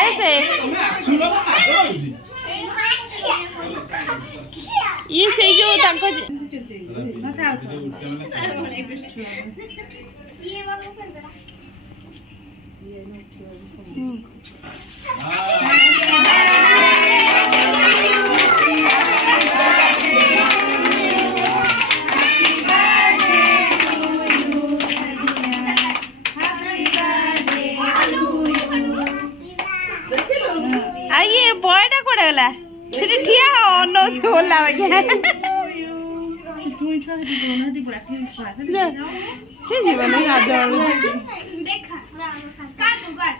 ऐसे ये से जो ताको आइए बॉयटा कोड़े गला सेठी ठिया हो नो छोला बगे से जीवन में आज देखा काट दो काट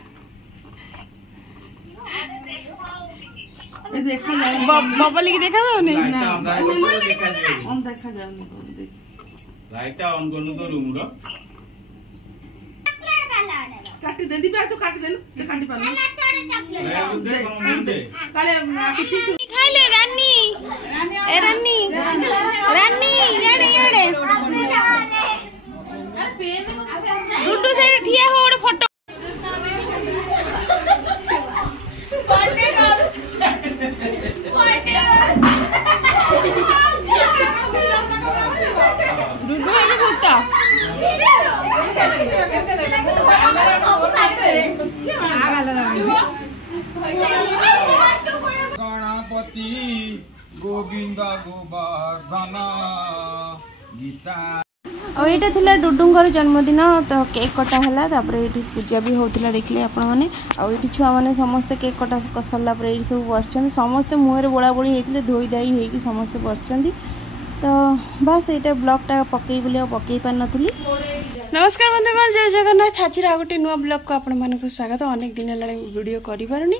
ये देखा बबली की देखा जाओ नहीं ना हम देखा जाओ नहीं लाइट ऑन करनु तो रूम रो काटी दे दिबा तो काटी देनु से काटी पालो ना थोड़े चॉकलेट दे काले कुछ खाई ले रानी ए रानी रानी याडे याडे रुडू से ठिया हो ओडे फोटो बर्थडे रुडू ए भूता गणपति गोविंद गोवर्धन गीता और ये थिला डुडुंगर जन्मदिन तो केक कटा है तापर ये पूजा भी होता देखिए आपण मैंने आठ छुआ मैंने समस्ते केक कटा सरला ये सब बस समस्ते मुहर बोड़ा बोड़ी होते धोई दाई होगी समस्ते बस तो बस ये ब्लॉगटा पकई बोली पकई पार नी। नमस्कार बंधुगण जय जगन्नाथ आज गोटे नुआ ब्लॉग को आपण मानक स्वागत अनेक दिन है वीडियो करें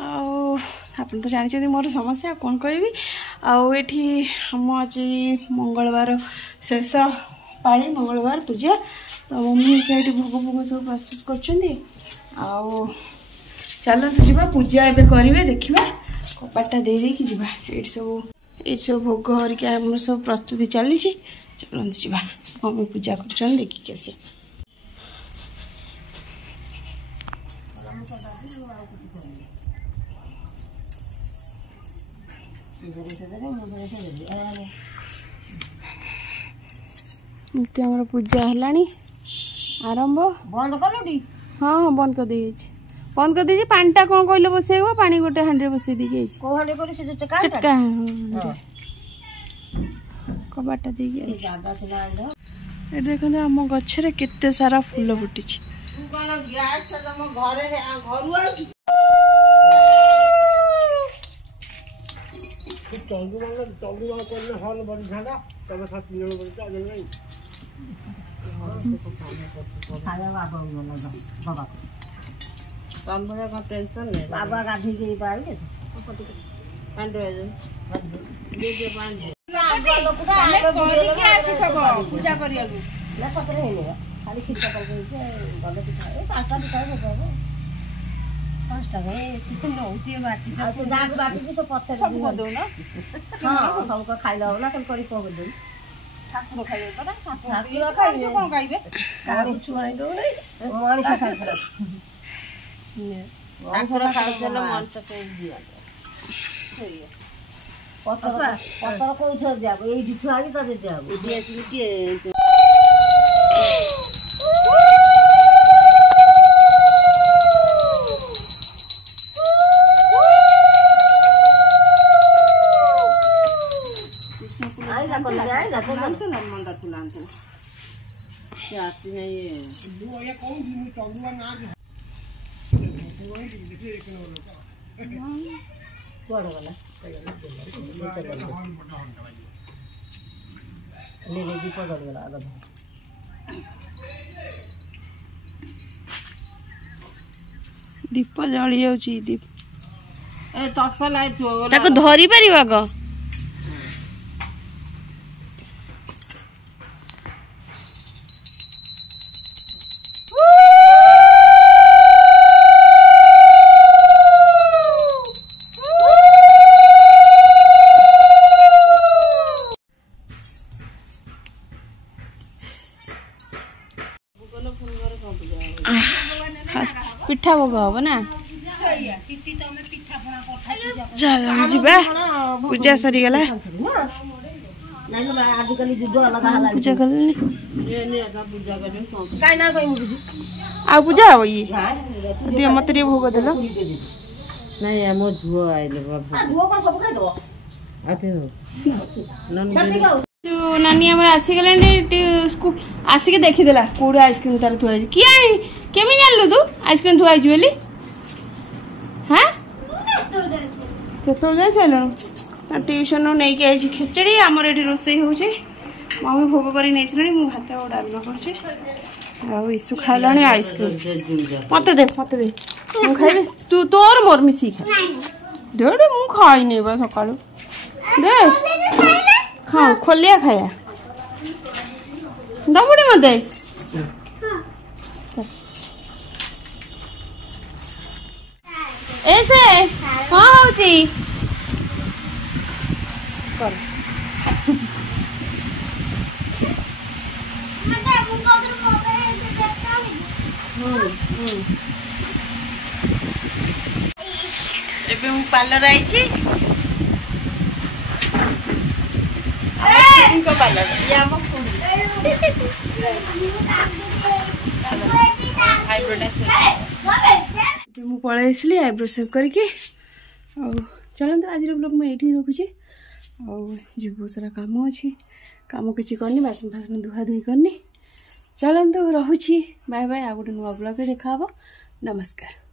आप तो जानते मोर समस्या कौन कहबी आठी हम आज मंगलवार शेष पाली मंगलवार पूजा तो मम्मी ये भोग भोग सब प्रस्तुत कर चलते जी पूजा एवं करेंगे देखा कपाटा दे देकी जी ये सब भोग हरिका सब प्रस्तुति चली चलते जी मम्मी पूजा कर देखिए आस आम पूजा है आरंभ बंद कल हाँ हाँ बंद कर दे बंद कर दीजिए पानीटा कौन कहल बसैब पानी गोटे हांडी बसई दी चटका कबाटा देखो आम गचर केते सारा फूल फुटी बाबा गाधी के पूजा कर खाली खींचा कर पाँचटा पिठा पाँचटा बाटी सब पछे सब दो ना हाँ हमको खाई दो ना कल करी पक दो ठाकुर खाइबे परा ठाकुर खाइबे कोन खाइबे कानी छुआई दो नै मणिष खाइबे ठाकुर खाइ देले मन त पे दिया सही पतर को छर जाबो एई छुआई त दे जाबो दिया के दीप जली जाऊँ दीप धरी पार ग पिठा भोग हम ना चलो जीवा पूजा सरी गला पूजा कर आ पूजा हो ये दियो मत रे भोग देलो नहीं हम धुओ आइले बाबू धुओ कोन सब खाइ दो आते हो तू नानी हमर आसी गले स्कूल आसी के देखि देला कोडे आइसक्रीम तार थुआ कि आई केमी जानलु तू आइसक्रीम थुआ आइज बेली हां केतो दे चलो ट्यूशन नहीं के आई खिचड़ी हमर एठी रोसई हो छे मम्मी भोग करी नै छनी मु भात और डालना करछे आ इसु खाइलानी आइसक्रीम मत दे मु खाइबे तू तोर मोर मिसी खा डेडे मु खाइ नै बा सकाळु दे खा खोलिया खाया दबुडी मते ऐसे हां होची कर मते मुंगो उधर मोबाइल से देखता हूं एबे मु पार्लर आइची इनको पार्लर या मो फूडी आईब्रो से मु पळे इसली आईब्रो सेव करके आ चलन आज ब्लॉग में एठी रखुची आ जी बहुत सारा काम अच्छी काम किसी करनी बासन फासन धुआ धुई करनी चलन तो रहुची बाय बाय आ गोटे नुआ ब्लॉग देखा नमस्कार।